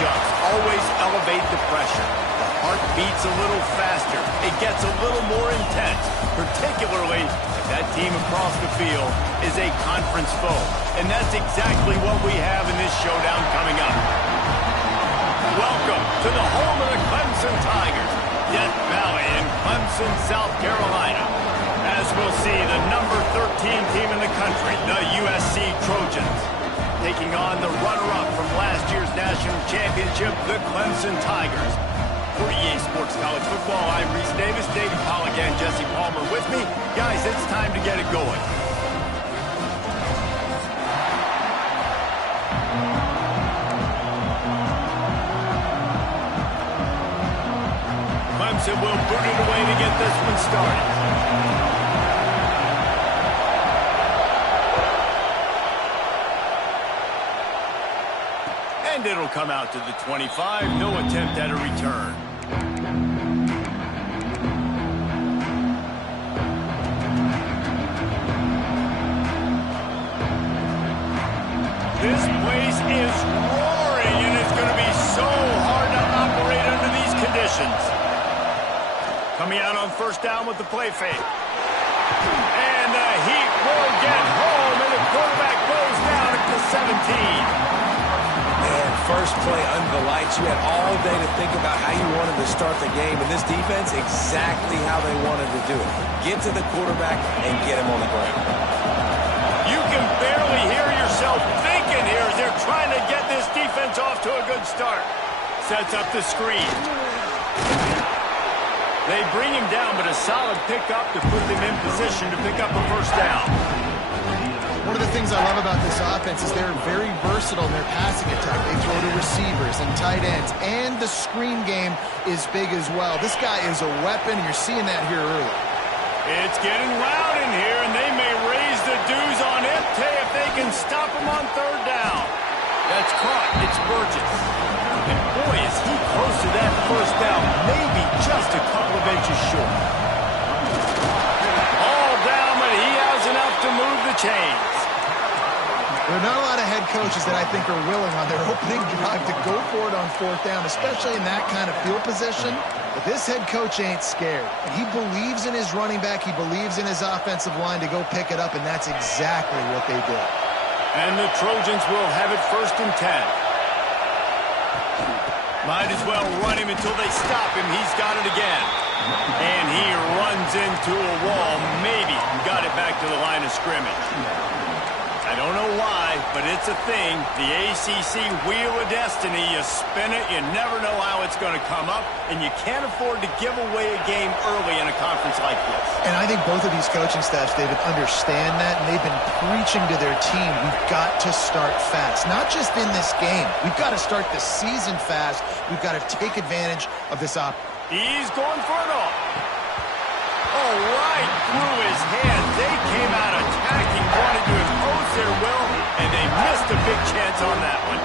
matchups always elevate the pressure. The heart beats a little faster. It gets a little more intense, particularly if that team across the field is a conference foe. And that's exactly what we have in this showdown coming up. Welcome to the home of the Clemson Tigers, Death Valley in Clemson, South Carolina. As we'll see, the number 13 team in the country, the USC Trojans, taking on the runner-up from last year's national championship, the Clemson Tigers. For EA Sports College Football, I'm Reese Davis, David Pollack, and Jesse Palmer with me. Guys, it's time to get it going. Clemson will boot it away to get this one started. And it'll come out to the 25. No attempt at a return. This place is roaring, and it's going to be so hard to operate under these conditions. Coming out on first down with the play fake. And the heat will get home, and the quarterback goes down at the 17. And first play under the lights, you had all day to think about how you wanted to start the game. And this defense, exactly how they wanted to do it. Get to the quarterback and get him on the ground. You can barely hear yourself thinking here as they're trying to get this defense off to a good start. Sets up the screen. They bring him down, but a solid pickup to put them in position to pick up a first down. One of the things I love about this offense is they're very versatile in their passing attack. They throw to receivers and tight ends, and the screen game is big as well. This guy is a weapon. You're seeing that here early. It's getting loud in here, and they may raise the dues on Impey if they can stop him on third down. That's caught. It's Burgess. And boy, is he close to that first down, maybe just a couple of inches short. All down, but he has enough to move the chains. There are not a lot of head coaches that I think are willing on their opening drive to go for it on fourth down, especially in that kind of field position. But this head coach ain't scared. And he believes in his running back. He believes in his offensive line to go pick it up, and that's exactly what they did. And the Trojans will have it 1st and 10. Might as well run him until they stop him. He's got it again. And he runs into a wall. Maybe got it back to the line of scrimmage. I don't know why, but it's a thing. The ACC Wheel of Destiny. You spin it, you never know how it's going to come up, and you can't afford to give away a game early in a conference like this. And I think both of these coaching staffs, David, understand that, and they've been preaching to their team, we've got to start fast. Not just in this game. We've got to start the season fast. We've got to take advantage of this He's going for it all. Oh, right through his hands. They came out attacking, wanted to impose their will, and they missed a big chance on that one.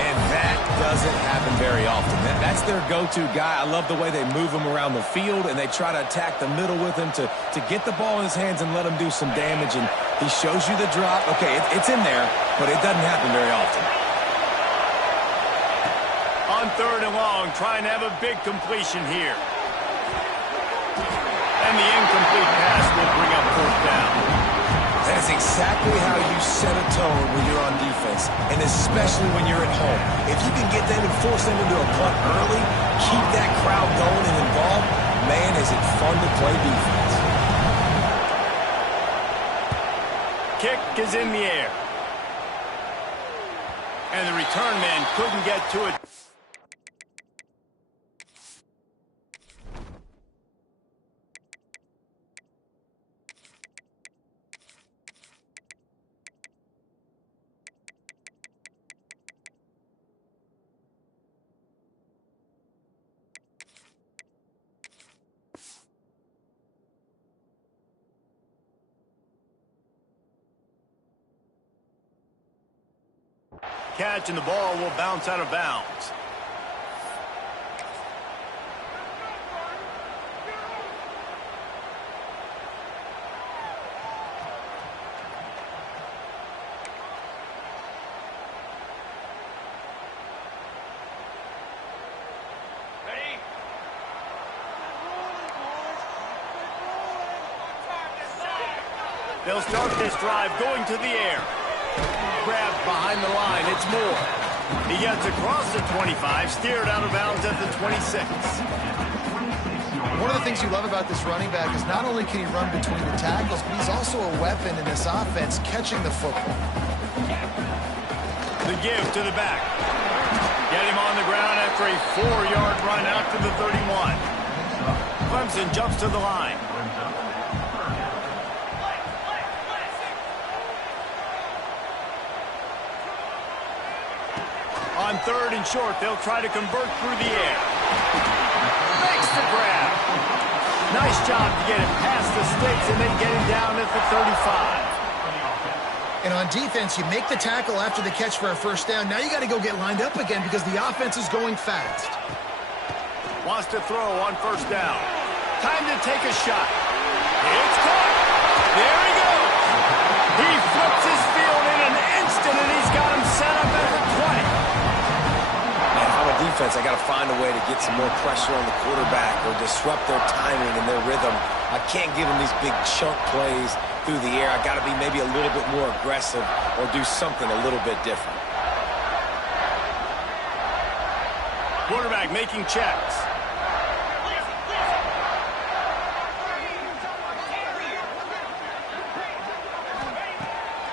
And that doesn't happen very often. That's their go-to guy. I love the way they move him around the field, and they try to attack the middle with him to get the ball in his hands and let him do some damage. And he shows you the drop. Okay, it's in there, but it doesn't happen very often. On 3rd and long, trying to have a big completion here. And the incomplete pass will bring up 4th down. That is exactly how you set a tone when you're on defense, and especially when you're at home. If you can get them and force them into a punt early, keep that crowd going and involved, man, is it fun to play defense. Kick is in the air. And the return man couldn't get to it. Catch, and the ball will bounce out of bounds. They'll start this drive going to the air. Grabbed behind the line. It's Moore. He gets across the 25, steered out of bounds at the 26. One of the things you love about this running back is not only can he run between the tackles, but he's also a weapon in this offense catching the football. The give to the back. Get him on the ground after a 4-yard run out to the 31. Clemson jumps to the line. On 3rd and short, they'll try to convert through the air. Makes the grab. Nice job to get it past the sticks and then get him down at the 35. And on defense, you make the tackle after the catch for a first down. Now you got to go get lined up again because the offense is going fast. Wants to throw on 1st down. Time to take a shot. It's caught. There he goes. He flips his field in an instant, and he's got him set up at the 20. Defense, I got to find a way to get some more pressure on the quarterback or disrupt their timing and their rhythm. I can't give them these big chunk plays through the air. I got to be maybe a little bit more aggressive or do something a little bit different. Quarterback making checks.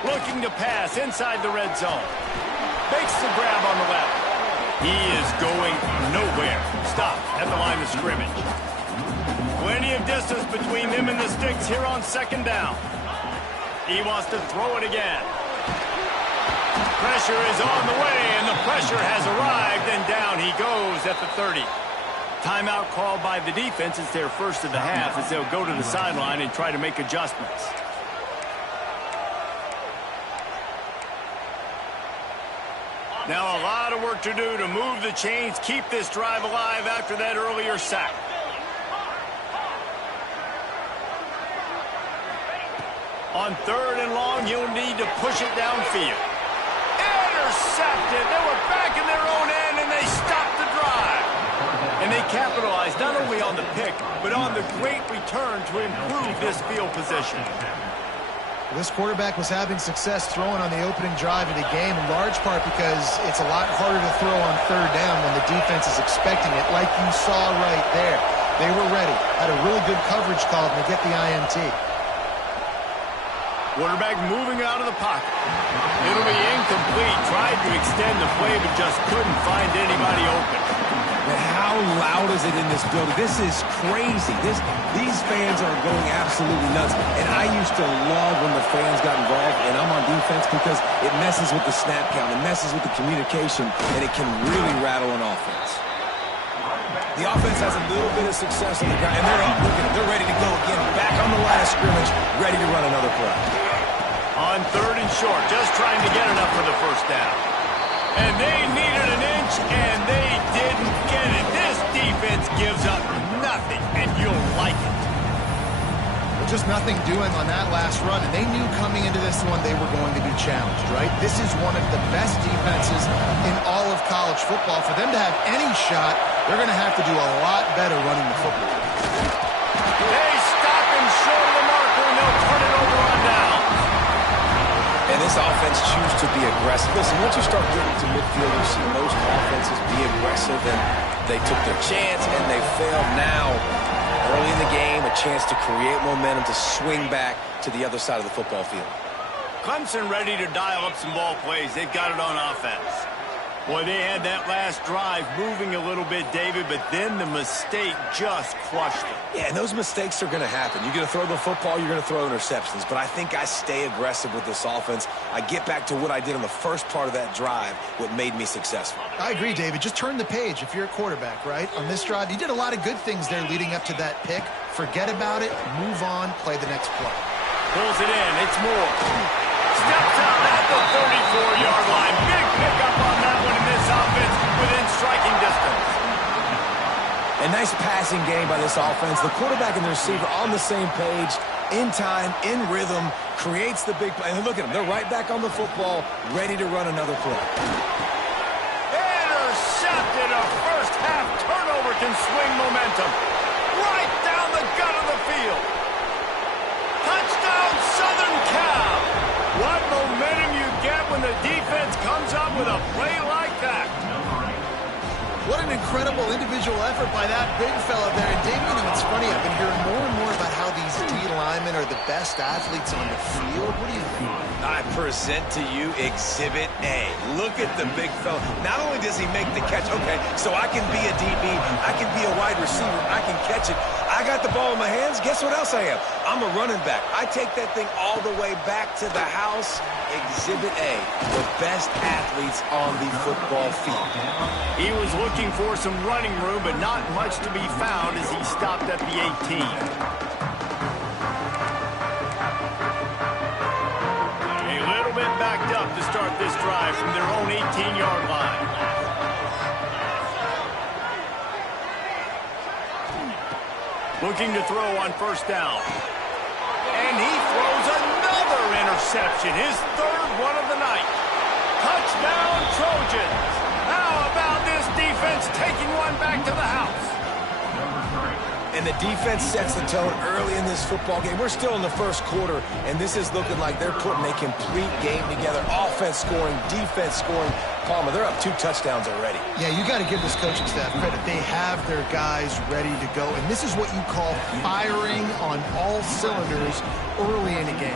Looking to pass inside the red zone. Makes the grab on the left. He is going nowhere. Stop at the line of scrimmage. Plenty of distance between them and the sticks here on 2nd down. He wants to throw it again. Pressure is on the way, and the pressure has arrived, and down he goes at the 30. Timeout called by the defense. It's their first of the half as they'll go to the sideline and try to make adjustments. Now a lot of work to do to move the chains, keep this drive alive after that earlier sack. On 3rd and long, you'll need to push it downfield. Intercepted. They were back in their own end, and they stopped the drive. And they capitalized not only on the pick, but on the great return to improve this field position. This quarterback was having success throwing on the opening drive of the game, in large part because it's a lot harder to throw on 3rd down when the defense is expecting it, like you saw right there. They were ready, had a really good coverage call to get the INT. Quarterback moving out of the pocket. It'll be incomplete. Tried to extend the play, but just couldn't find anybody open. And how loud is it in this building? This is crazy. These fans are going absolutely nuts. And I used to love when the fans got involved, and I'm on defense because it messes with the snap count. It messes with the communication, and it can really rattle an offense. The offense has a little bit of success on the ground, and they're up. Look at them. They're ready to go again. Back on the line of scrimmage, ready to run another play. On 3rd and short, just trying to get enough for the first down. And they needed an inch, and they didn't get it. This defense gives up nothing, and you'll like it. Just nothing doing on that last run, and they knew coming into this one they were going to be challenged, right? This is one of the best defenses in all of college football. For them to have any shot, they're going to have to do a lot better running the football. They stop him short of the marker, and they'll turn it over on down. And this offense choose to be aggressive. Listen, once you start getting to midfield, you see most offenses be aggressive, and they took their chance, and they failed now. Early in the game, a chance to create momentum to swing back to the other side of the football field. Clemson ready to dial up some ball plays. They've got it on offense. Boy, they had that last drive moving a little bit, David, but then the mistake just crushed them. Yeah, and those mistakes are going to happen. You're going to throw the football, you're going to throw interceptions. But I think I stay aggressive with this offense. I get back to what I did on the first part of that drive, what made me successful. I agree, David. Just turn the page if you're a quarterback, right? On this drive, you did a lot of good things there leading up to that pick. Forget about it, move on, play the next play. Pulls it in, it's Moore. Steps out at the 34-yard line. Big pickup on that one in this offense within striking distance. A nice passing game by this offense. The quarterback and the receiver on the same page, in time, in rhythm, creates the big play. And look at them. They're right back on the football, ready to run another play. Intercepted. A first-half turnover can swing momentum. Right down the gut of the field. Touchdown, Southern Cal! What momentum you get when the defense comes up with a play like that. What an incredible individual effort by that big fella there. And Damian, it's funny, I've been hearing more and more about how these D linemen are the best athletes on the field. What do you think? I present to you Exhibit A. Look at the big fella. Not only does he make the catch, okay, so I can be a DB, I can be a wide receiver, I can catch it. I got the ball in my hands. Guess what else I am? I'm a running back. I take that thing all the way back to the house. Exhibit A, the best athletes on the football field. He was looking for some running room, but not much to be found as he stopped at the 18. A little bit backed up to start this drive from their own 18-yard line. Looking to throw on first down. And he throws another interception, his third one of the night. Touchdown, Trojans. How about this defense taking one back to the house? And the defense sets the tone early in this football game. We're still in the first quarter, and this is looking like they're putting a complete game together. Offense scoring, defense scoring. Palmer, they're up 2 touchdowns already. Yeah, you got to give this coaching staff credit. They have their guys ready to go, and this is what you call firing on all cylinders early in a game.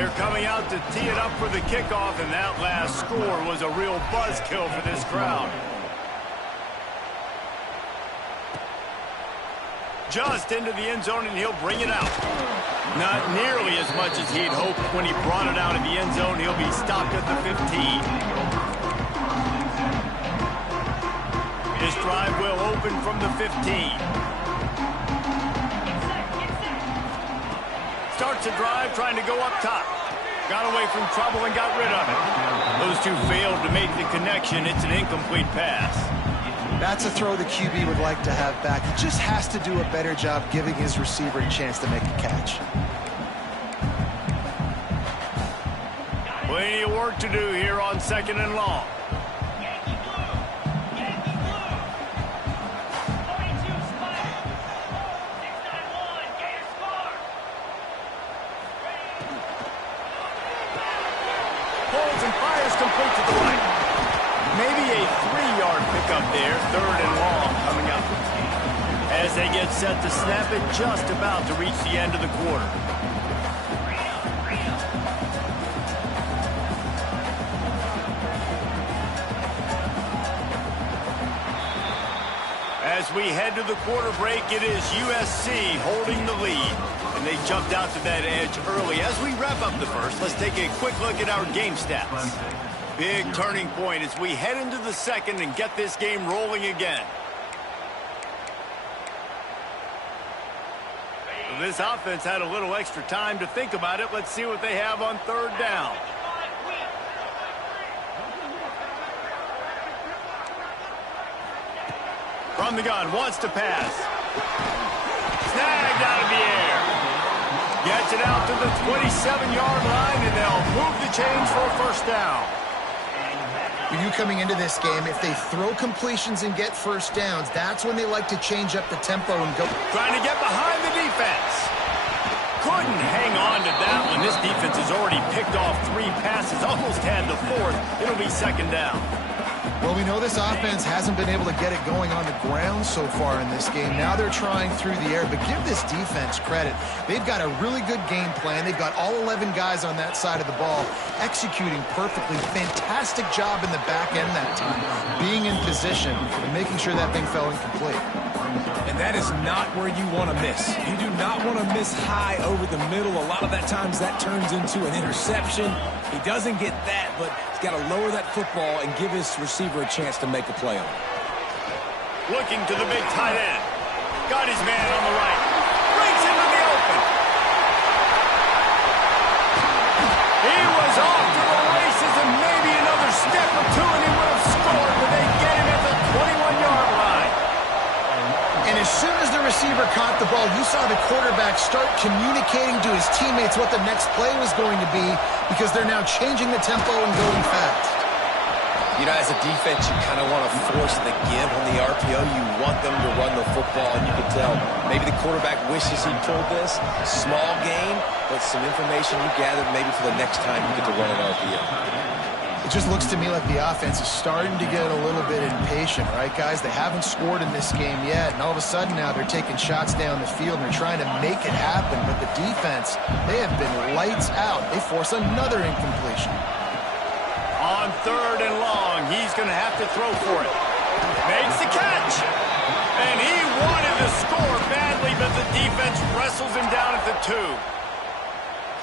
They're coming out to tee it up for the kickoff, and that last score was a real buzzkill for this crowd. Just into the end zone, and he'll bring it out. Not nearly as much as he'd hoped when he brought it out of the end zone. He'll be stopped at the 15. This drive will open from the 15. Starts a drive trying to go up top. Got away from trouble and got rid of it. Those two failed to make the connection. It's an incomplete pass. That's a throw the QB would like to have back. He just has to do a better job giving his receiver a chance to make a catch. Plenty of work to do here on 2nd and long. Holds and fires complete to the right. Maybe a 3-yard pickup there, 3rd and long coming up. As they get set to snap it, just about to reach the end of the quarter. As we head to the quarter break, it is USC holding the lead. And they jumped out to that edge early. As we wrap up the first, let's take a quick look at our game stats. Big turning point as we head into the second and get this game rolling again. This offense had a little extra time to think about it. Let's see what they have on 3rd down. From the gun, wants to pass. Snagged out of the air. Gets it out to the 27-yard line, and they'll move the chains for a first down. For you coming into this game, if they throw completions and get first downs, that's when they like to change up the tempo and go. Trying to get behind the defense. Couldn't hang on to that one. This defense has already picked off 3 passes, almost had the 4th. It'll be 2nd down. Well, we know this offense hasn't been able to get it going on the ground so far in this game. Now they're trying through the air, but give this defense credit. They've got a really good game plan. They've got all 11 guys on that side of the ball executing perfectly. Fantastic job in the back end that time, being in position and making sure that thing fell incomplete. And that is not where you want to miss. You do not want to miss high over the middle. A lot of that times that turns into an interception. He doesn't get that, but he's got to lower that football and give his receiver a chance to make a play on it. Looking to the big tight end. Got his man on the right. Breaks into the open. He was off to the races, and maybe another step or two and he would have scored, but they get him at the 21-yard line. And as soon as the receiver caught the ball, you saw the quarterback start communicating to his teammates what the next play was going to be because they're now changing the tempo and going fast. You know, as a defense, you kind of want to force the give on the RPO. You want them to run the football, and you can tell maybe the quarterback wishes he pulled this. Small gain, but some information you gathered maybe for the next time you get to run an RPO. It just looks to me like the offense is starting to get a little bit impatient, right, guys? They haven't scored in this game yet, and all of a sudden now they're taking shots down the field and they're trying to make it happen. But the defense, they have been lights out. They force another incompletion. On 3rd and long, he's going to have to throw for it. Makes the catch. And he wanted to score badly, but the defense wrestles him down at the 2.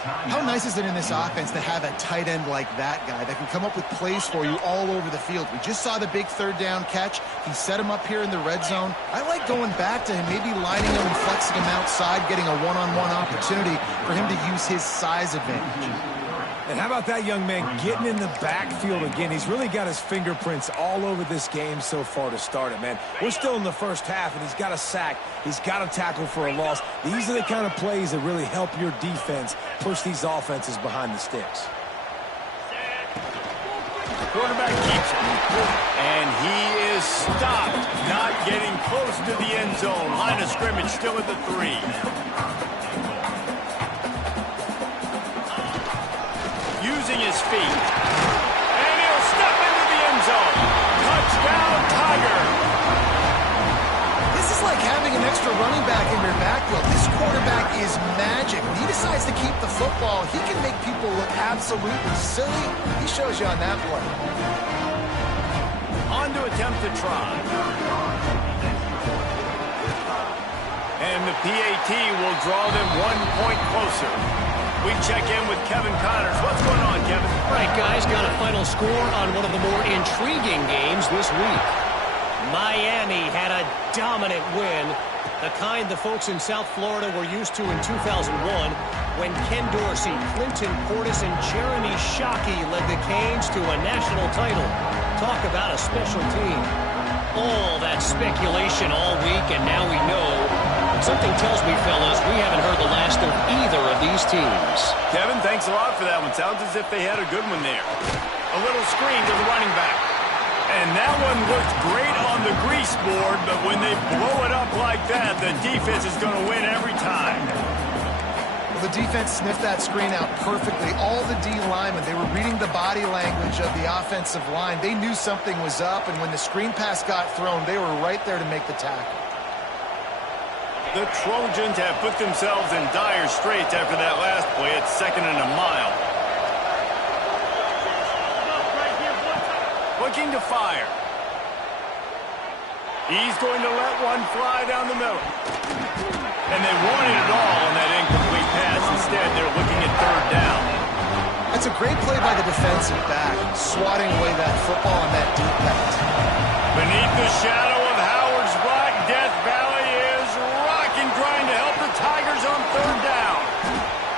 How nice is it in this offense to have a tight end like that guy that can come up with plays for you all over the field? We just saw the big 3rd down catch. He set him up here in the red zone. I like going back to him, maybe lining him and flexing him outside, getting a one-on-one opportunity for him to use his size advantage. And how about that young man getting in the backfield again? He's really got his fingerprints all over this game so far to start it, man. We're still in the first half, and he's got a sack. He's got a tackle for a loss. These are the kind of plays that really help your defense push these offenses behind the sticks. The quarterback keeps it. And he is stopped, not getting close to the end zone. Line of scrimmage still at the 3. Using his feet. And he'll step into the end zone. Touchdown, Tiger. This is like having an extra running back in your backfield. This quarterback is magic. When he decides to keep the football, he can make people look absolutely silly. He shows you on that play. On to attempt to try. And the PAT will draw them 1 point closer. We check in with Kevin Connors. What's going on, Kevin? All right, guys, got a final score on one of the more intriguing games this week. Miami had a dominant win, the kind the folks in South Florida were used to in 2001 when Ken Dorsey, Clinton Portis, and Jeremy Shockey led the Canes to a national title. Talk about a special team. All that speculation all week, and now we know. Something tells me, fellas, we haven't heard the last of either of these teams. Kevin, thanks a lot for that one. Sounds as if they had a good one there. A little screen to the running back. And that one looked great on the grease board, but when they blow it up like that, the defense is going to win every time. Well, the defense sniffed that screen out perfectly. All the D linemen, they were reading the body language of the offensive line. They knew something was up, and when the screen pass got thrown, they were right there to make the tackle. The Trojans have put themselves in dire straits after that last play. It's 2nd and a mile. Looking to fire. He's going to let one fly down the middle. And they wanted it all on that incomplete pass. Instead, they're looking at 3rd down. That's a great play by the defensive back, swatting away that football on that deep pass. Beneath the shadow of Howard's Black Death Valley is rocking, trying to help the Tigers on 3rd down.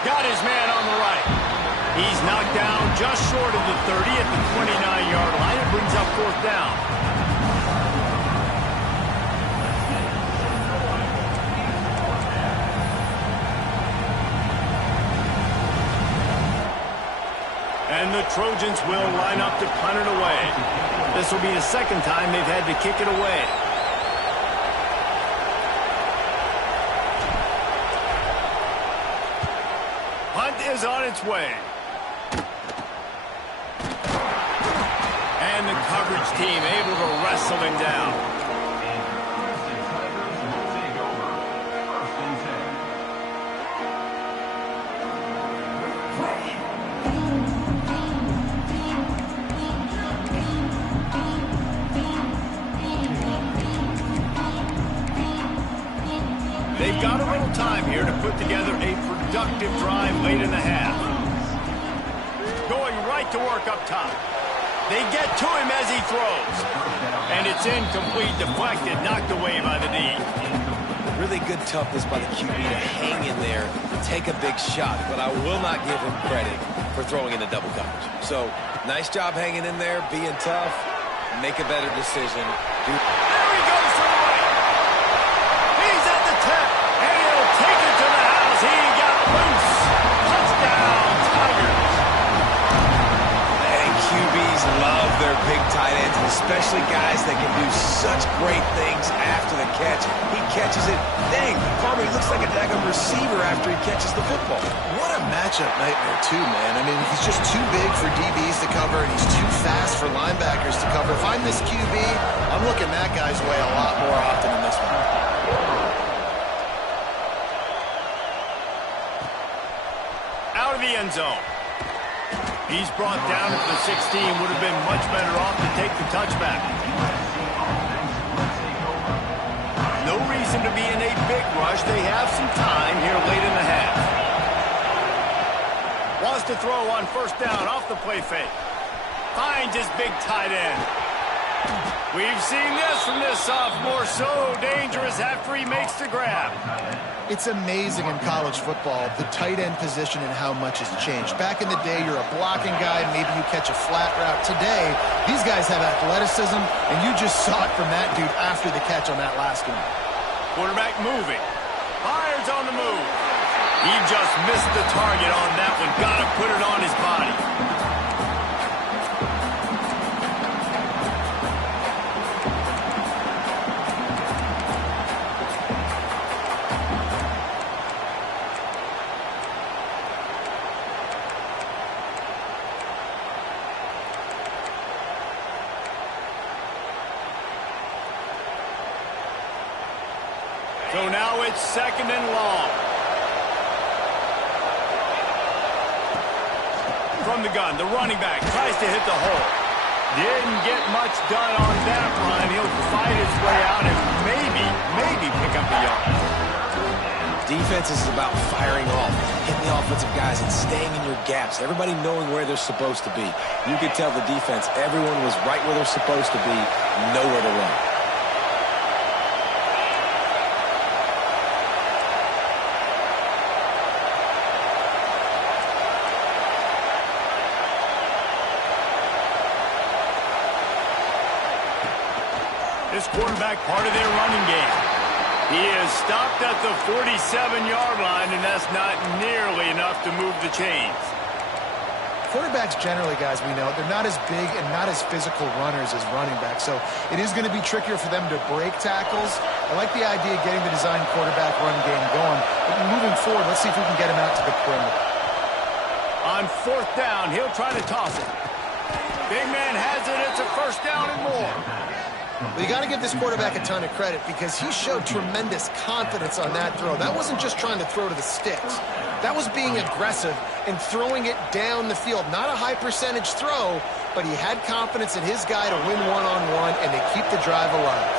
Got his man on the right. He's knocked down just short of the 30 at the 29-yard line. It brings up 4th down. And the Trojans will line up to punt it away. This will be the 2nd time they've had to kick it away. Punt is on its way. And the coverage team able to wrestle him down. They've got a little time here to put together a productive drive late in the half. Going right to work up top. They get to him as he throws. And it's incomplete, deflected, knocked away by the D. Really good toughness by the QB to hang in there, take a big shot, but I will not give him credit for throwing into double coverage. So, nice job hanging in there, being tough, make a better decision. There he goes to the right. He's at the 10, and he'll take it to the house. He got loose. Touchdown, Tigers. And QBs love their big tight especially guys that can do such great things after the catch. He catches it. Dang, Palmer, he looks like a daggone receiver after he catches the football. What a matchup nightmare, too, man. I mean, he's just too big for DBs to cover, and he's too fast for linebackers to cover. If I'm this QB, I'm looking that guy's way a lot more often than this one. Out of the end zone. He's brought down at the 16. Would have been much better off to take the touchback. No reason to be in a big rush. They have some time here late in the half. Wants to throw on first down off the play fake. Finds his big tight end. We've seen this from this sophomore. So dangerous after he makes the grab. It's amazing in college football, the tight end position and how much has changed. Back in the day, you're a blocking guy, maybe you catch a flat route. Today, these guys have athleticism, and you just saw it from that dude after the catch on that last one. Quarterback moving. Fires on the move. He just missed the target on that one. Got to put it on his body. So now it's second and long. From the gun, the running back tries to hit the hole. Didn't get much done on that run. He'll fight his way out and maybe pick up the yard. Defense is about firing off, hitting the offensive guys and staying in your gaps. Everybody knowing where they're supposed to be. You could tell the defense, everyone was right where they're supposed to be, nowhere to run. This quarterback part of their running game. He is stopped at the 47-yard line, and that's not nearly enough to move the chains. Quarterbacks generally, guys, we know, they're not as big and not as physical runners as running backs, so it is going to be trickier for them to break tackles. I like the idea of getting the design quarterback run game going, but moving forward, let's see if we can get him out to the perimeter. On fourth down, he'll try to toss it. Big man has it. It's a first down and more. Well, you got to give this quarterback a ton of credit because he showed tremendous confidence on that throw. That wasn't just trying to throw to the sticks. That was being aggressive and throwing it down the field. Not a high percentage throw, but he had confidence in his guy to win one-on-one, and they keep the drive alive.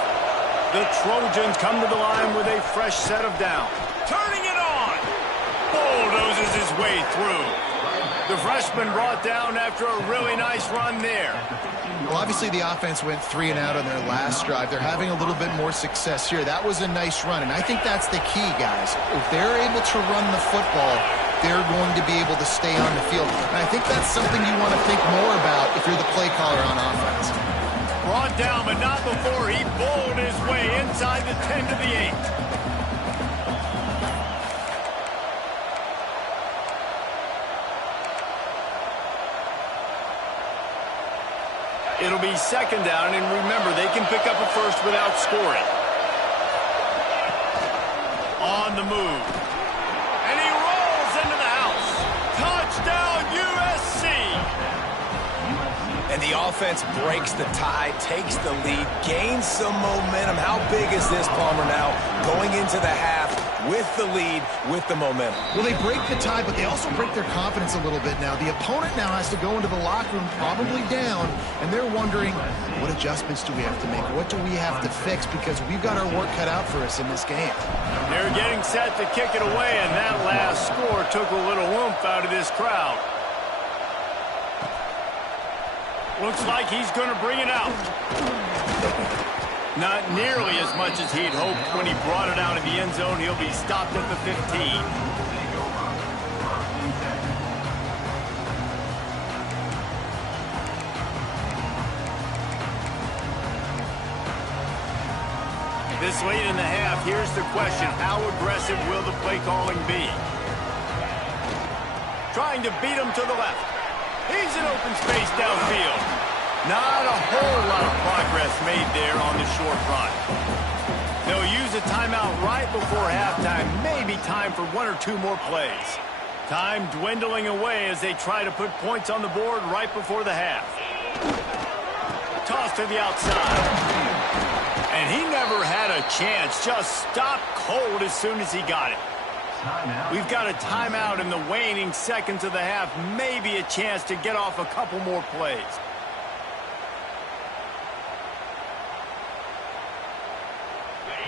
The Trojans come to the line with a fresh set of downs. Turning it on. Bulldozes his way through. The freshman brought down after a really nice run there. Well, obviously the offense went 3 and out on their last drive. They're having a little bit more success here. That was a nice run, and I think that's the key, guys. If they're able to run the football, they're going to be able to stay on the field. And I think that's something you want to think more about if you're the play caller on offense. Brought down, but not before he bowled his way inside the 10 to the 8. It'll be second down, and remember, they can pick up a first without scoring. On the move. And he rolls into the house. Touchdown, USC! And the offense breaks the tie, takes the lead, gains some momentum. How big is this, Palmer, now? Going into the half with the lead, with the momentum. Well, they break the tie, but they also break their confidence a little bit now. The opponent now has to go into the locker room, probably down, and they're wondering, what adjustments do we have to make? What do we have to fix? Because we've got our work cut out for us in this game. They're getting set to kick it away, and that last score took a little oomph out of this crowd. Looks like he's going to bring it out. Not nearly as much as he'd hoped when he brought it out of the end zone. He'll be stopped at the 15. This late in the half, here's the question. How aggressive will the play calling be? Trying to beat him to the left. He's in open space downfield. Not a whole lot of progress made there on the short run. They'll use a timeout right before halftime. Maybe time for one or two more plays. Time dwindling away as they try to put points on the board right before the half. Toss to the outside. And he never had a chance. Just stopped cold as soon as he got it. We've got a timeout in the waning seconds of the half. Maybe a chance to get off a couple more plays.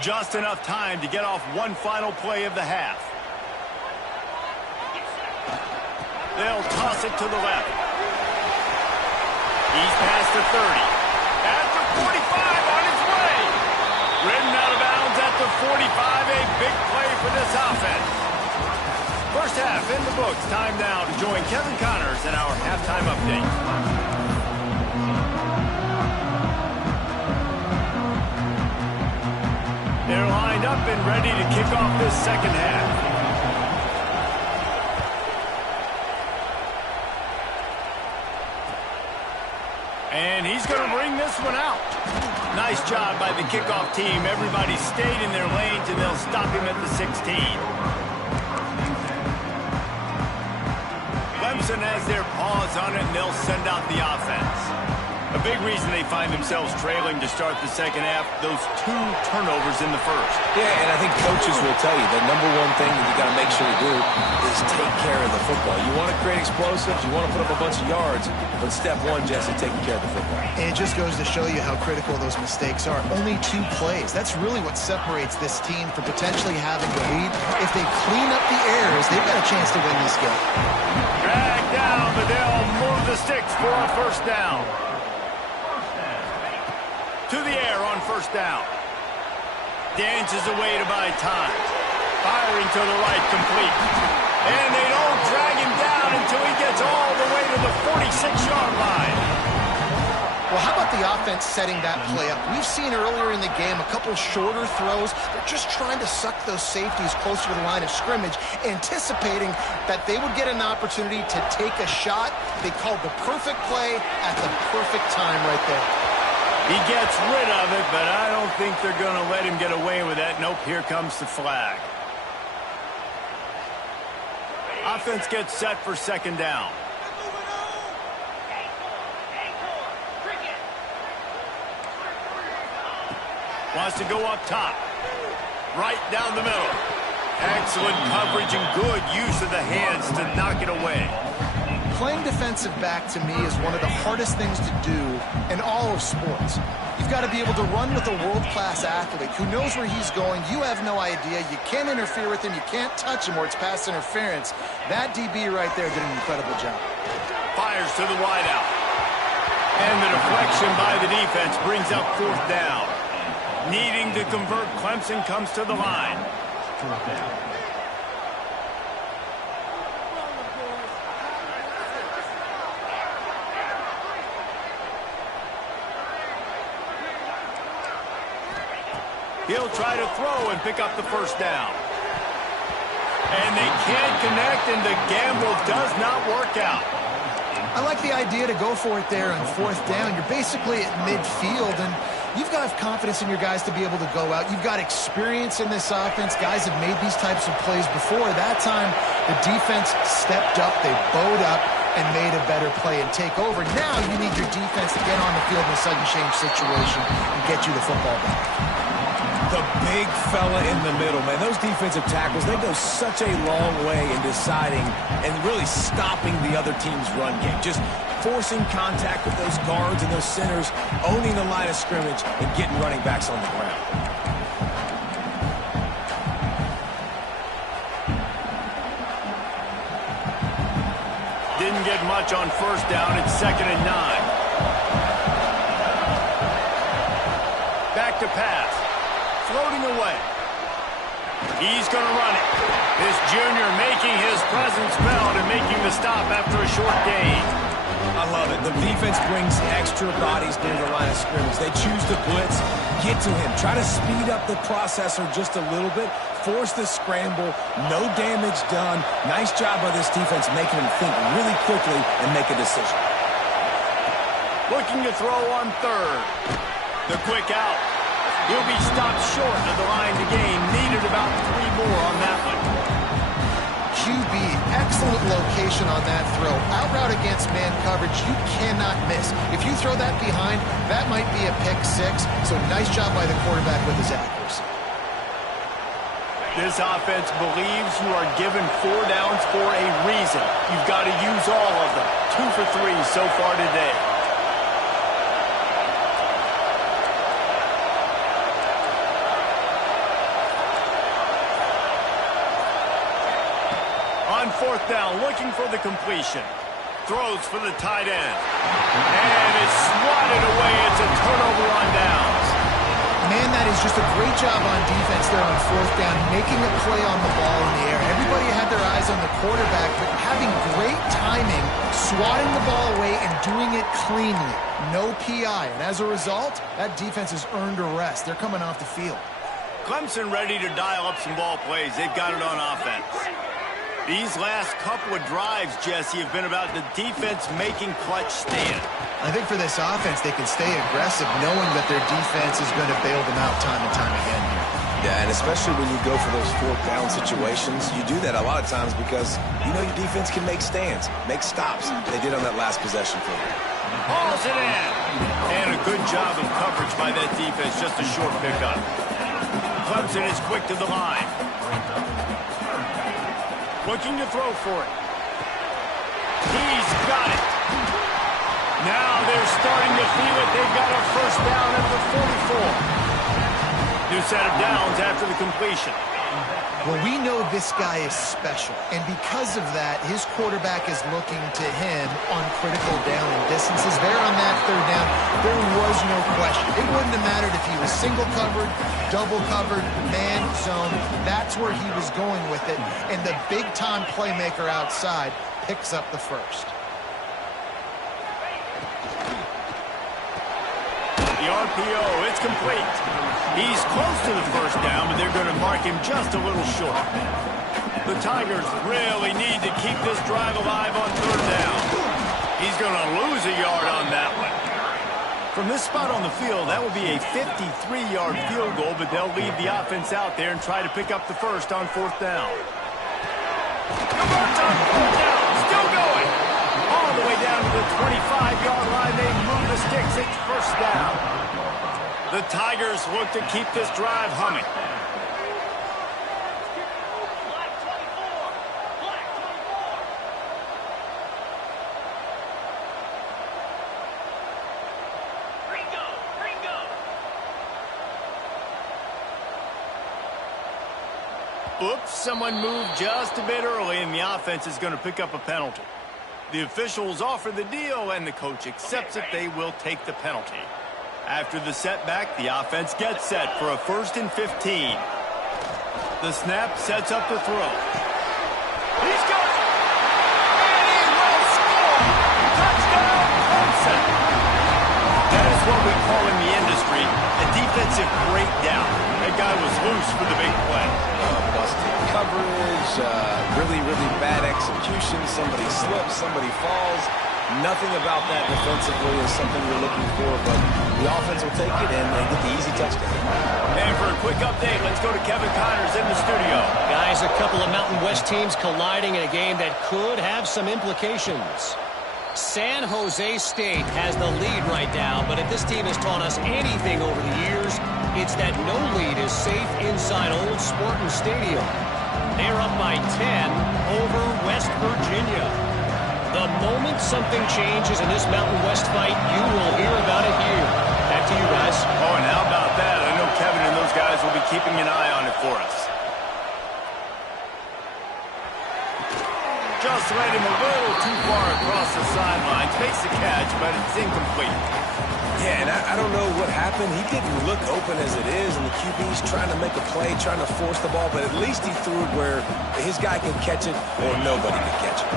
Just enough time to get off one final play of the half. They'll toss it to the left. He's past the 30. At the 45 on his way. Ridden out of bounds at the 45. A big play for this offense. First half in the books. Time now to join Kevin Connors in our halftime update. They're lined up and ready to kick off this second half. And he's going to bring this one out. Nice job by the kickoff team. Everybody stayed in their lanes, and they'll stop him at the 16. Clemson has their paws on it, and they'll send out the offense. A big reason they find themselves trailing to start the second half, those 2 turnovers in the first. Yeah, and I think coaches will tell you the number one thing that you got to make sure to do is take care of the football. You want to create explosives, you want to put up a bunch of yards, but step one, Jesse, taking care of the football. And it just goes to show you how critical those mistakes are. Only 2 plays. That's really what separates this team from potentially having the lead. If they clean up the errors, they've got a chance to win this game. Drag down, but they'll move the sticks for a first down. To the air on first down. Dances away to buy time. Firing to the right, complete. And they don't drag him down until he gets all the way to the 46-yard line. Well, how about the offense setting that play up? We've seen earlier in the game a couple shorter throws. They're just trying to suck those safeties closer to the line of scrimmage, anticipating that they would get an opportunity to take a shot. They called the perfect play at the perfect time right there. He gets rid of it, but I don't think they're going to let him get away with that. Nope, here comes the flag. Offense gets set for second down. Wants to go up top. Right down the middle. Excellent coverage and good use of the hands to knock it away. Playing defensive back, to me, is one of the hardest things to do in all of sports. You've got to be able to run with a world-class athlete who knows where he's going. You have no idea. You can't interfere with him. You can't touch him, or it's pass interference. That DB right there did an incredible job. Fires to the wideout. And the deflection by the defense brings up fourth down. Needing to convert, Clemson comes to the line. He'll try to throw and pick up the first down. And they can't connect, and the gamble does not work out. I like the idea to go for it there on fourth down. You're basically at midfield, and you've got to have confidence in your guys to be able to go out. You've got experience in this offense. Guys have made these types of plays before. That time, the defense stepped up. They bowed up and made a better play and take over. Now you need your defense to get on the field in a sudden change situation and get you the football back. The big fella in the middle, man. Those defensive tackles, they go such a long way in deciding and really stopping the other team's run game. Just forcing contact with those guards and those centers, owning the line of scrimmage, and getting running backs on the ground. Didn't get much on first down. It's 2nd and 9. Back to pass. Floating away. He's going to run it. This junior making his presence felt and making the stop after a short gain. I love it. The defense brings extra bodies near the line of scrimmage. They choose to blitz, get to him, try to speed up the processor just a little bit, force the scramble, no damage done. Nice job by this defense making him think really quickly and make a decision. Looking to throw on third. The quick out. He'll be stopped short of the line to gain. Needed about 3 more on that one. QB, excellent location on that throw. Out route against man coverage, you cannot miss. If you throw that behind, that might be a pick 6. So nice job by the quarterback with his accuracy. This offense believes you are given 4 downs for a reason. You've got to use all of them. 2 for 3 so far today. On 4th down, looking for the completion. Throws for the tight end. And it's swatted away. It's a turnover on downs. Man, that is just a great job on defense there on 4th down, making a play on the ball in the air. Everybody had their eyes on the quarterback, but having great timing, swatting the ball away and doing it cleanly. No PI. And as a result, that defense has earned a rest. They're coming off the field. Clemson ready to dial up some ball plays. They've got it on offense. These last couple of drives, Jesse, have been about the defense making clutch stand. I think for this offense, they can stay aggressive knowing that their defense is going to bail them out time and time again here. Yeah, and especially when you go for those 4th down situations, you do that a lot of times because you know your defense can make stands, make stops. They did on that last possession for you. Hauls it in. And a good job of coverage by that defense, just a short pickup. Clemson is quick to the line. Looking to throw for it. He's got it. Now they're starting to feel it. They've got a 1st down at the 44. New set of downs after the completion. Well, we know this guy is special, and because of that, his quarterback is looking to him on critical down and distances. There on that 3rd down, there was no question. It wouldn't have mattered if he was single covered, double covered, man zone. That's where he was going with it, and the big-time playmaker outside picks up the 1st. The RPO, it's complete. He's close to the 1st down, but they're going to mark him just a little short. The Tigers really need to keep this drive alive on 3rd down. He's going to lose a yard on that one. From this spot on the field, that will be a 53-yard field goal, but they'll leave the offense out there and try to pick up the 1st on 4th down. Converts on 4th down, still going. All the way down to the 25-yard line. They move the sticks. It's 1st down. The Tigers look to keep this drive humming. Oops, someone moved just a bit early, and the offense is going to pick up a penalty. The officials offer the deal, and the coach accepts it. They will take the penalty. After the setback, the offense gets set for a 1st and 15. The snap sets up the throw. He's got it! And he will score! Touchdown, Clemson! That is what we call in the industry a defensive breakdown. That guy was loose for the big play. Busted coverage, really bad execution. Somebody slips, somebody falls. Nothing about that defensively is something you're looking for, but the offense will take it and get the easy touchdown. And for a quick update, let's go to Kevin Connors in the studio. Guys, a couple of Mountain West teams colliding in a game that could have some implications. San Jose State has the lead right now, but if this team has taught us anything over the years, it's that no lead is safe inside Old Spartan Stadium. They're up by 10 over West Virginia. The moment something changes in this Mountain West fight, you will hear about it here. Back to you, guys. Oh, and how about that? I know Kevin and those guys will be keeping an eye on it for us. Just led him a little too far across the sidelines. Makes the catch, but it's incomplete. Yeah, and I don't know what happened. He didn't look open as it is, and the QB's trying to make a play, trying to force the ball, but at least he threw it where his guy can catch it or nobody can catch it.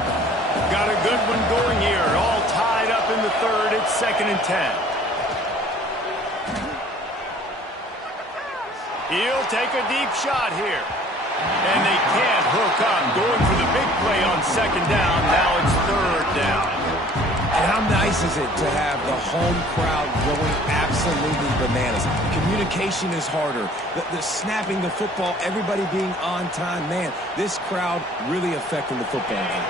Got a good one going here. All tied up in the 3rd. It's 2nd and 10. He'll take a deep shot here. And they can't hook up. Going for the big play on 2nd down. Now it's 3rd down. And I'm nice is it to have the home crowd going absolutely bananas? Communication is harder. The snapping the football, everybody being on time. Man, this crowd really affecting the football game.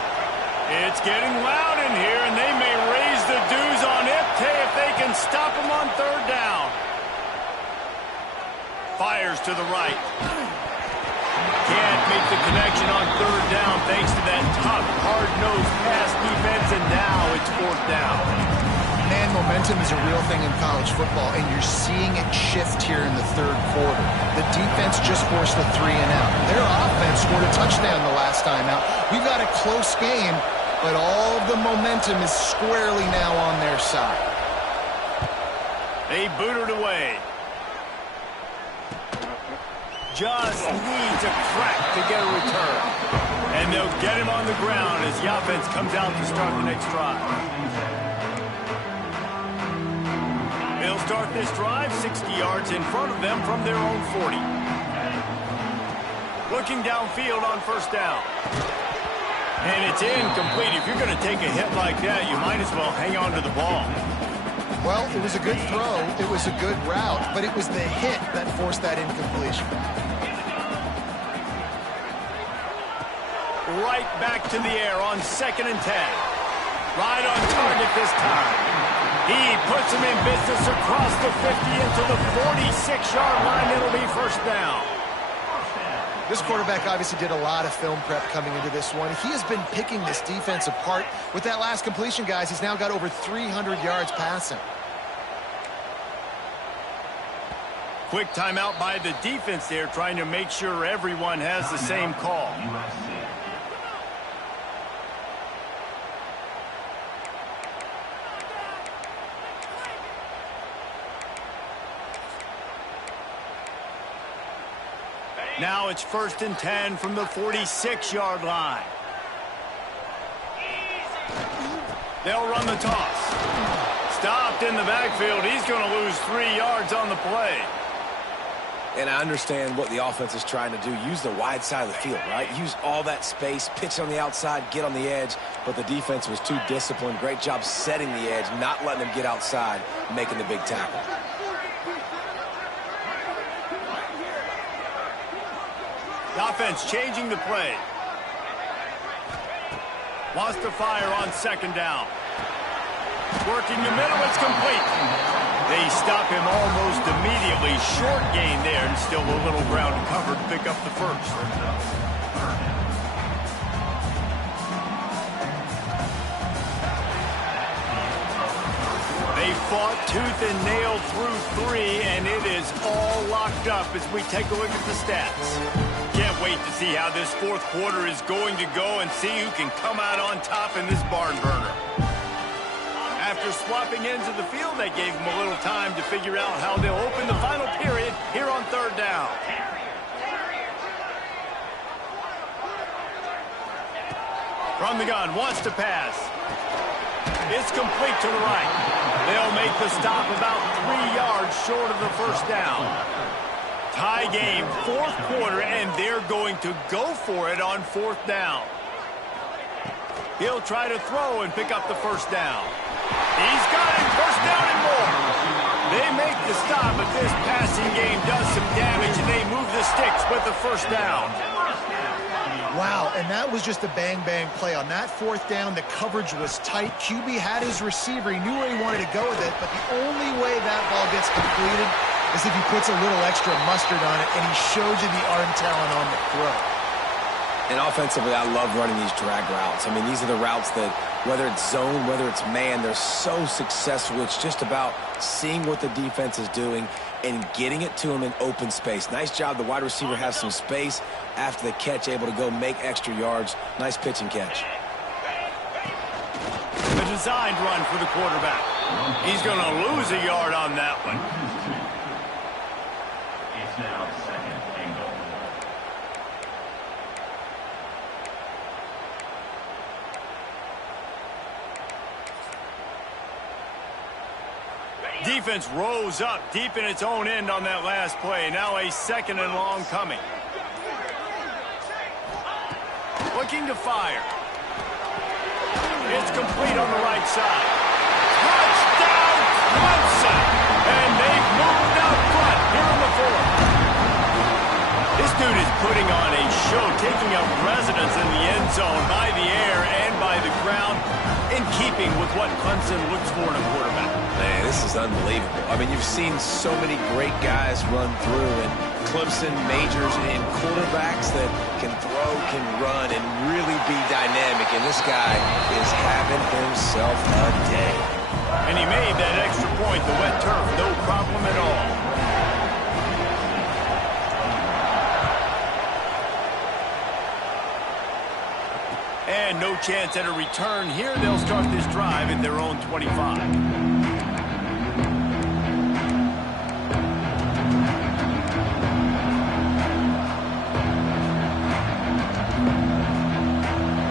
It's getting loud in here, and they may raise the dues on Ipte if they can stop him on third down. Fires to the right. Can't make the connection on third down thanks to that tough, hard-nosed pass defense, and now it's fourth down. Man, momentum is a real thing in college football, and you're seeing it shift here in the third quarter. The defense just forced a 3-and-out. Their offense scored a touchdown the last time out. We've got a close game, but all of the momentum is squarely now on their side. They boot it away. Just needs a crack to get a return. And they'll get him on the ground as the offense comes out to start the next drive. They'll start this drive 60 yards in front of them from their own 40. Looking downfield on first down. And it's incomplete. If you're going to take a hit like that, you might as well hang on to the ball. Well, it was a good throw. It was a good route, but it was the hit that forced that incompletion. Right back to the air on 2nd and 10. Right on target this time. He puts him in business across the 50 into the 46-yard line. It'll be first down. This quarterback obviously did a lot of film prep coming into this one. He has been picking this defense apart. With that last completion, guys, he's now got over 300 yards passing. Quick timeout by the defense there, trying to make sure everyone has the same call. Now it's 1st and 10 from the 46-yard line. They'll run the toss. Stopped in the backfield. He's going to lose 3 yards on the play. And I understand what the offense is trying to do. Use the wide side of the field, right? Use all that space, pitch on the outside, get on the edge. But the defense was too disciplined. Great job setting the edge, not letting them get outside, making the big tackle. The offense changing the play. Wants to fire on 2nd down. Working the middle, it's complete. They stop him almost immediately. Short gain there, and still a little ground covered to pick up the first. They fought tooth and nail through 3, and it is all locked up as we take a look at the stats. Can't wait to see how this fourth quarter is going to go and see who can come out on top in this barn burner. After swapping ends of the field, they gave them a little time to figure out how they'll open the final period here on 3rd down. From the gun, wants to pass. It's complete to the right. They'll make the stop about 3 yards short of the first down. Tie game, 4th quarter, and they're going to go for it on 4th down. He'll try to throw and pick up the first down. He's got it, first down and more. They make the stop, but this passing game does some damage, and they move the sticks with the first down. Wow, and that was just a bang-bang play. On that 4th down, the coverage was tight. QB had his receiver. He knew where he wanted to go with it, but the only way that ball gets completed is if he puts a little extra mustard on it, and he shows you the arm talent on the throw. And offensively, I love running these drag routes. I mean, these are the routes that, whether it's zone, whether it's man, they're so successful. It's just about seeing what the defense is doing and getting it to them in open space. Nice job. The wide receiver has some space after the catch, able to go make extra yards. Nice pitch and catch. A designed run for the quarterback. He's going to lose a yard on that one. It's now 2nd and goal. Defense rose up deep in its own end on that last play. Now a 2nd and long coming. Looking to fire. It's complete on the right side. putting on a show, taking up residence in the end zone by the air and by the ground, in keeping with what Clemson looks for in a quarterback. Man, this is unbelievable. I mean, you've seen so many great guys run through, and Clemson majors in quarterbacks that can throw, can run, and really be dynamic. And this guy is having himself a day. And he made that extra point, the wet turf, no problem at all. And no chance at a return here. They'll start this drive at their own 25.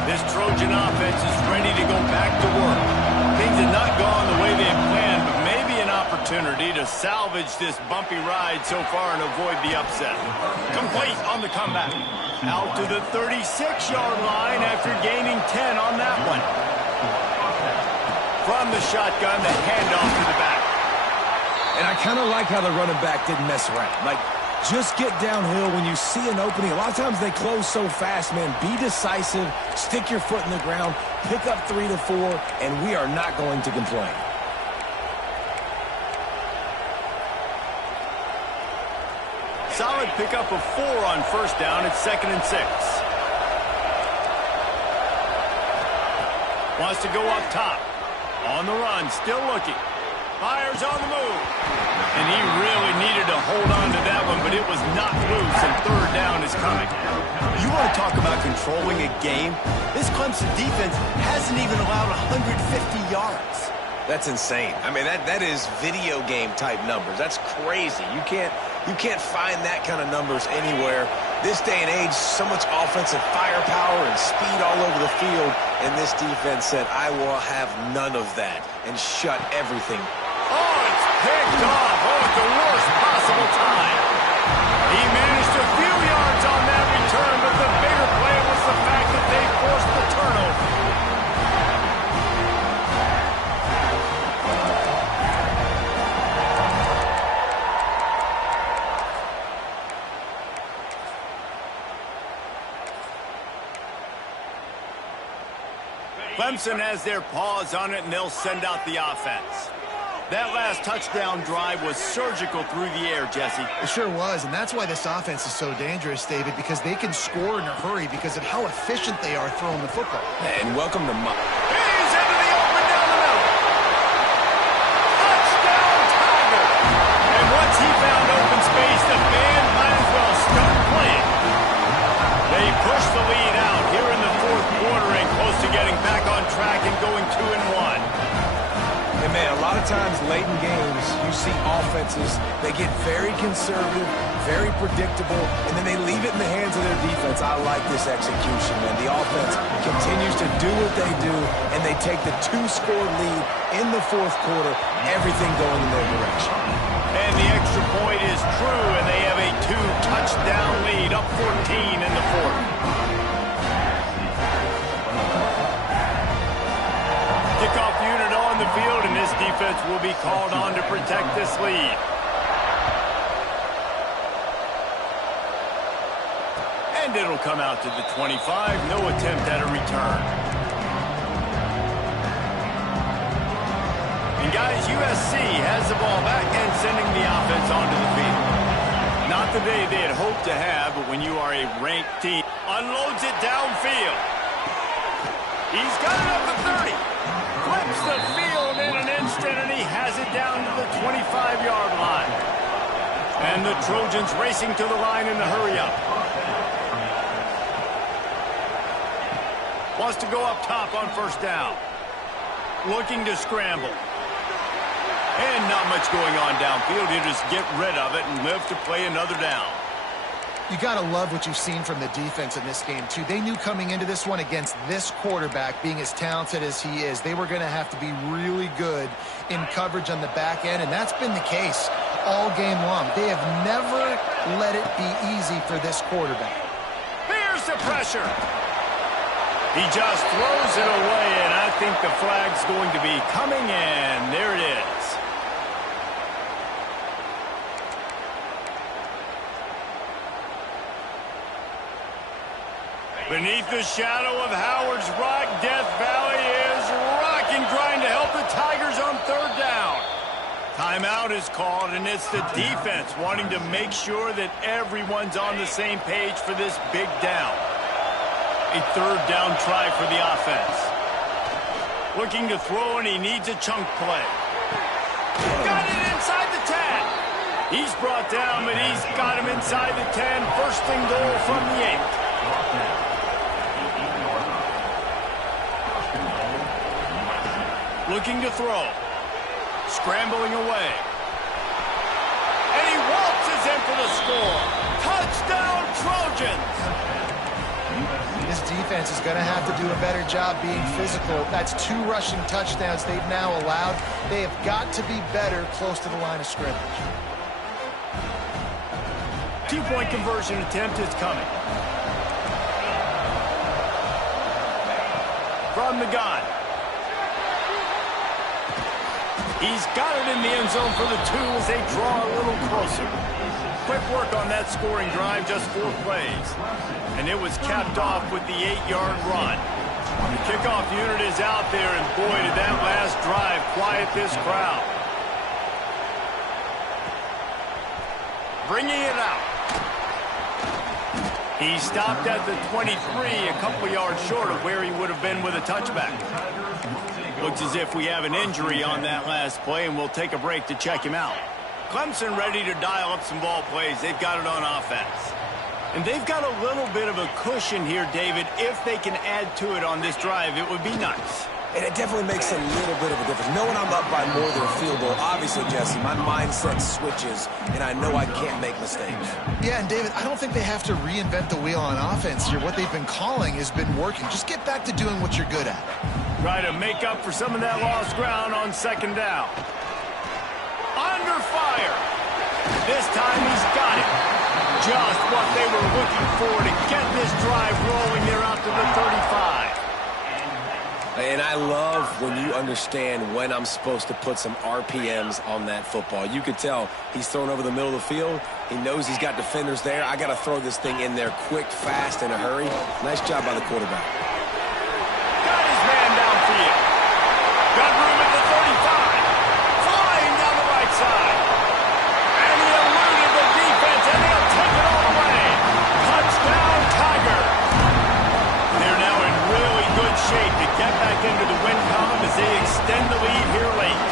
This Trojan offense is ready to go back to work. Things have not gone the way they had planned, but maybe an opportunity to salvage this bumpy ride so far and avoid the upset. Complete on the comeback. Out to the 36-yard line after gaining 10 on that one. From the shotgun, the handoff to the back. And I kind of like how the running back didn't mess around. Like, just get downhill when you see an opening. A lot of times they close so fast, man. Be decisive, stick your foot in the ground, pick up 3 to 4, and we are not going to complain. Solid pickup of 4 on first down. It's 2nd and 6. Wants to go up top. On the run, still looking. Fires on the move. And he really needed to hold on to that one, but it was not loose, and 3rd down is coming. You want to talk about controlling a game? This Clemson defense hasn't even allowed 150 yards. That's insane. I mean, that is video game type numbers. That's crazy. You can't find that kind of numbers anywhere. This day and age, so much offensive firepower and speed all over the field, and this defense said, I will have none of that, and shut everything. Oh, it's picked off. Oh, at the worst possible time. He managed a few yards on that return, but the bigger play was the fact that they forced the turnover. Clemson has their paws on it, and they'll send out the offense. That last touchdown drive was surgical through the air, Jesse. It sure was, and that's why this offense is so dangerous, David, because they can score in a hurry because of how efficient they are throwing the football. And welcome to my... He's into the open down the middle. Touchdown, Tiger. And once he found open space, the band might as well start playing. They push the lead out here in the 4th quarter and close to getting back on track and going 2-1. And man, a lot of times late in games, you see offenses, they get very conservative, very predictable, and then they leave it in the hands of their defense. I like this execution, man. The offense continues to do what they do, and they take the 2-score lead in the 4th quarter, everything going in their direction. And the extra point is true, and they have a 2-touchdown lead, up 14 in the 4th. Kickoff unit on the field, and this defense will be called on to protect this lead. And it'll come out to the 25. No attempt at a return. And guys, USC has the ball back and sending the offense onto the field. Not the day they had hoped to have, but when you are a ranked team, unloads it downfield. He's got it up to 30. Flips the field in an instant, and he has it down to the 25-yard line. And the Trojans racing to the line in the hurry-up. Wants to go up top on first down. Looking to scramble. And not much going on downfield. He'll just get rid of it and live to play another down. You got to love what you've seen from the defense in this game, too. They knew coming into this one against this quarterback, being as talented as he is, they were going to have to be really good in coverage on the back end, and that's been the case all game long. They have never let it be easy for this quarterback. Here's the pressure. He just throws it away, and I think the flag's going to be coming in. There it is. Beneath the shadow of Howard's Rock, Death Valley is rocking, trying to help the Tigers on third down. Timeout is called, and it's the defense wanting to make sure that everyone's on the same page for this big down. A third down try for the offense. Looking to throw, and he needs a chunk play. Got it inside the 10. He's brought down, but he's got him inside the 10. First and goal from the 8. Looking to throw. Scrambling away. And he waltzes in for the score. Touchdown, Trojans! This defense is going to have to do a better job being physical. That's 2 rushing touchdowns they've now allowed. They have got to be better close to the line of scrimmage. 2-point conversion attempt is coming. From the gun. He's got it in the end zone for the 2 as they draw a little closer. Quick work on that scoring drive, just 4 plays. And it was capped off with the 8-yard run. The kickoff unit is out there, and boy, did that last drive quiet this crowd. Bringing it out. He stopped at the 23, a couple yards short of where he would have been with a touchback. Looks as if we have an injury on that last play, and we'll take a break to check him out. Clemson ready to dial up some ball plays. They've got it on offense. And they've got a little bit of a cushion here, David. If they can add to it on this drive, it would be nice. And it definitely makes a little bit of a difference. Knowing I'm up by more than a field goal, obviously, Jesse, my mindset switches, and I know I can't make mistakes. Yeah, and David, I don't think they have to reinvent the wheel on offense here. What they've been calling has been working. Just get back to doing what you're good at. Try to make up for some of that lost ground on second down. Under fire. This time he's got it. Just what they were looking for to get this drive rolling there out to the 35. And I love when you understand when I'm supposed to put some RPMs on that football. You could tell he's thrown over the middle of the field. He knows he's got defenders there. I got to throw this thing in there quick, fast, in a hurry. Nice job by the quarterback. Got his man downfield. Got room at the 35. Flying down the right side. And he eluded the defense, and they'll take it all the way. Touchdown, Tiger. They're now in really good shape to get back into the win column as they extend the lead here late.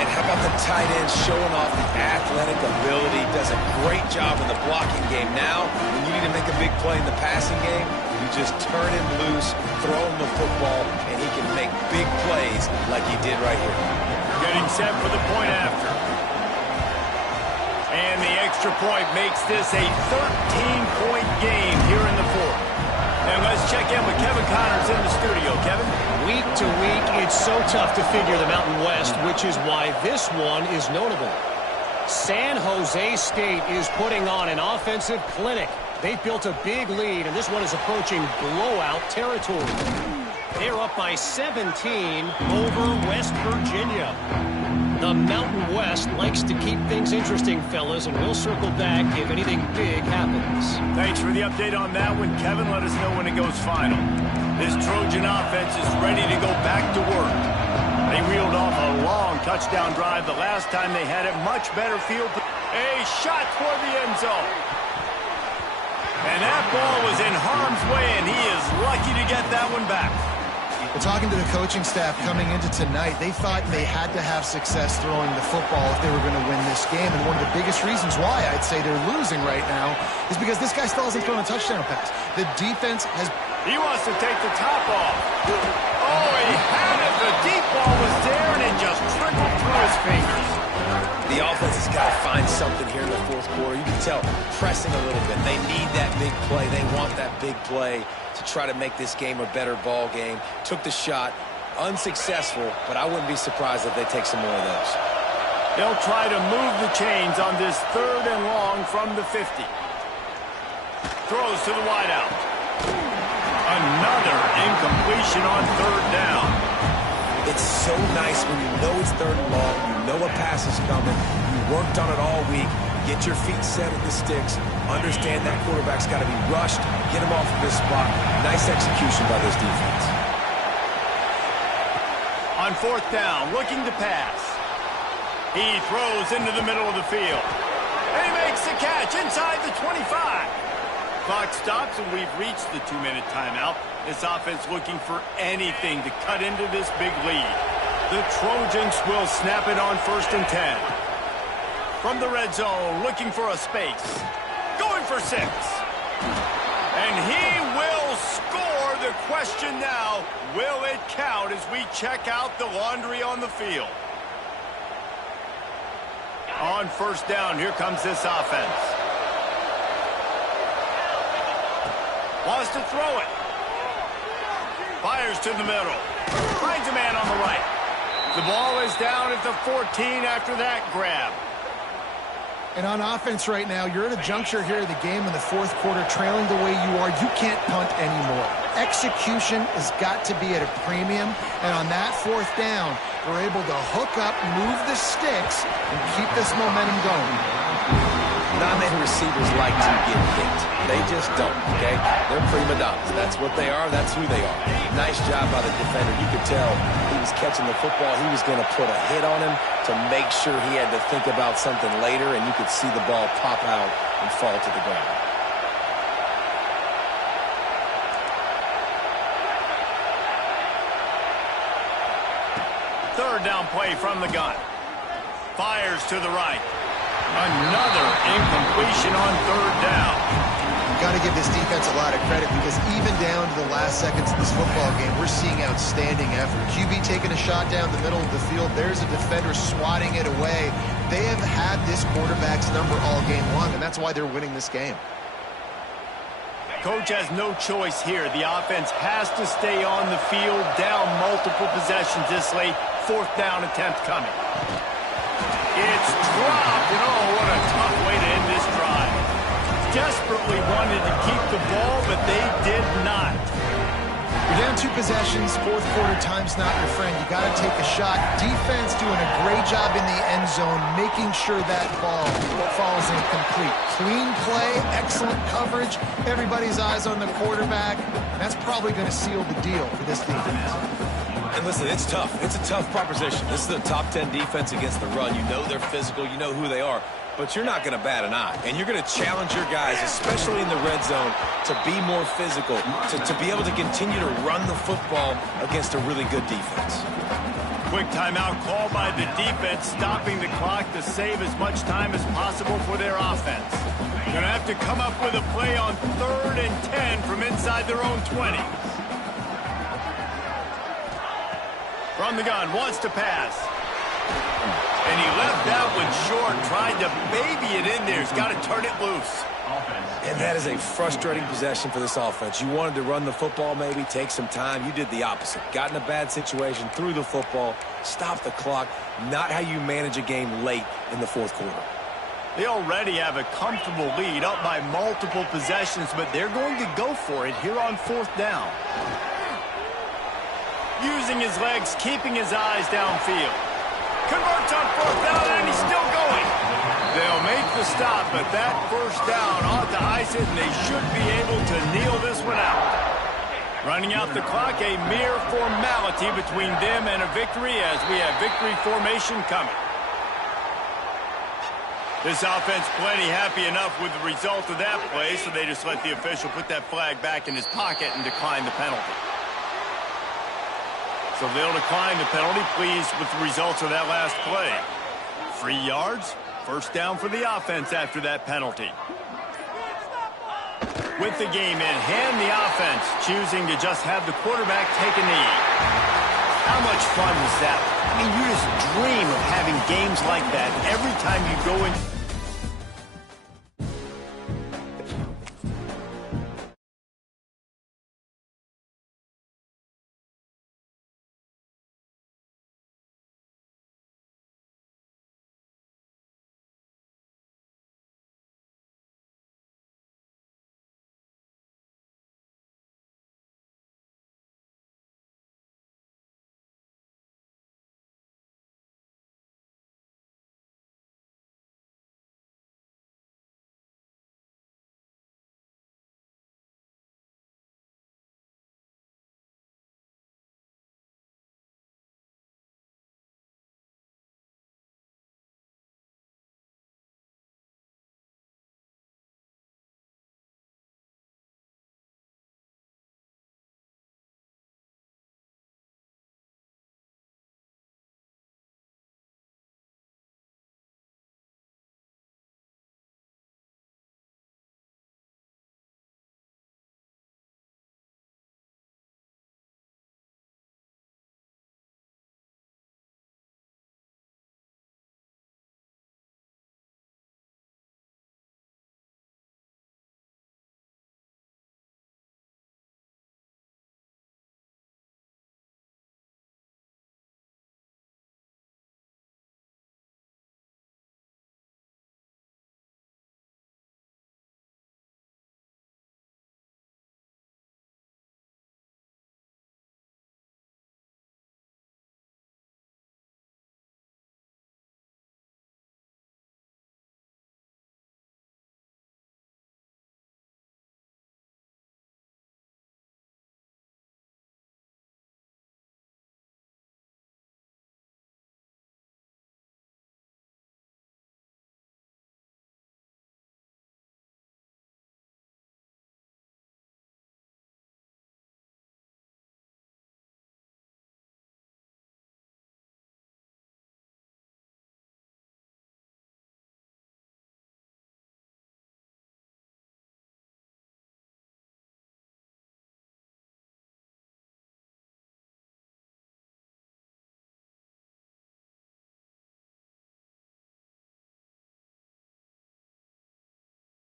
And how about the tight end showing off the athletic ability? Does a great job in the blocking game. Now, when you need to make a big play in the passing game, you just turn him loose, throw him the football, and he can make big plays like he did right here. Getting set for the point after. And the extra point makes this a 13-point game here in the fourth. And let's check in with Kevin Connors in the studio. Kevin? Week to week, it's so tough to figure the Mountain West, which is why this one is notable. San Jose State is putting on an offensive clinic. They've built a big lead, and this one is approaching blowout territory. They're up by 17 over West Virginia. The Mountain West likes to keep things interesting, fellas, and we'll circle back if anything big happens. Thanks for the update on that one, Kevin. Let us know when it goes final. This Trojan offense is ready to go back to work. They reeled off a long touchdown drive the last time they had it. Much better field. A shot toward the end zone. And that ball was in harm's way, and he is lucky to get that one back. Well, talking to the coaching staff coming into tonight, they thought they had to have success throwing the football if they were going to win this game. And one of the biggest reasons why I'd say they're losing right now is because this guy still hasn't thrown a touchdown pass. The defense has... He wants to take the top off. Oh, he had it. The deep ball was there, and it just trickled through his fingers. The offense has got to find something here in the fourth quarter. You can tell pressing a little bit. They need that big play. They want that big play to try to make this game a better ball game. Took the shot. Unsuccessful, but I wouldn't be surprised if they take some more of those. They'll try to move the chains on this third and long from the 50. Throws to the wideout. Another incompletion on third down. It's so nice when you know it's third and long, you know a pass is coming, you worked on it all week, Get your feet set at the sticks. Understand that quarterback's got to be rushed. Get him off of this spot. Nice execution by this defense. On 4th down, looking to pass. He throws into the middle of the field. And he makes the catch inside the 25. Clock stops, and we've reached the 2-minute timeout. This offense looking for anything to cut into this big lead. The Trojans will snap it on 1st and 10. From the red zone, looking for a space. Going for 6. And he will score. The question now, will it count as we check out the laundry on the field? On 1st down, here comes this offense. Wants to throw it. Fires to the middle. Finds a man on the right. The ball is down at the 14 after that grab. And on offense right now, you're at a juncture here of the game in the 4th quarter, trailing the way you are. You can't punt anymore. Execution has got to be at a premium. And on that 4th down, we're able to hook up, move the sticks, and keep this momentum going. Not many receivers like to get hit. They just don't, okay? They're prima donnas. That's what they are. That's who they are. Nice job by the defender. You could tell he was catching the football. He was going to put a hit on him to make sure he had to think about something later, and you could see the ball pop out and fall to the ground. Third down play from the gun. Fires to the right. Another incompletion on 3rd down. You've got to give this defense a lot of credit because even down to the last seconds of this football game, we're seeing outstanding effort. QB taking a shot down the middle of the field. There's a defender swatting it away. They have had this quarterback's number all game long, and that's why they're winning this game. Coach has no choice here. The offense has to stay on the field, down multiple possessions this late. 4th down attempt coming. It's dropped, and oh, what a tough way to end this drive. Desperately wanted to keep the ball, but they did not. You're down 2 possessions, 4th quarter, time's not your friend. You got to take a shot. Defense doing a great job in the end zone, making sure that ball falls incomplete. Clean play, excellent coverage, everybody's eyes on the quarterback. That's probably going to seal the deal for this defense. And listen, it's tough. It's a tough proposition. This is a top 10 defense against the run. You know they're physical. You know who they are. But you're not going to bat an eye. And you're going to challenge your guys, especially in the red zone, to be more physical, to be able to continue to run the football against a really good defense. Quick timeout call by the defense, stopping the clock to save as much time as possible for their offense. Going to have to come up with a play on 3rd and 10 from inside their own 20. From the gun, wants to pass. And he left that one short, tried to baby it in there. He's got to turn it loose. And that is a frustrating possession for this offense. You wanted to run the football, maybe take some time. You did the opposite. Got in a bad situation, threw the football, stopped the clock. Not how you manage a game late in the 4th quarter. They already have a comfortable lead, up by multiple possessions, but they're going to go for it here on 4th down. Using his legs, keeping his eyes downfield. Converts on 4th down, and he's still going. They'll make the stop, but that 1st down ought to ice it, and they should be able to kneel this one out. Running out the clock, a mere formality between them and a victory as we have victory formation coming. This offense plenty happy enough with the result of that play, so they just let the official put that flag back in his pocket and decline the penalty. So they'll decline the penalty, pleased with the results of that last play. 3 yards, 1st down for the offense after that penalty. With the game in hand, the offense choosing to just have the quarterback take a knee. How much fun was that? I mean, you just dream of having games like that every time you go in.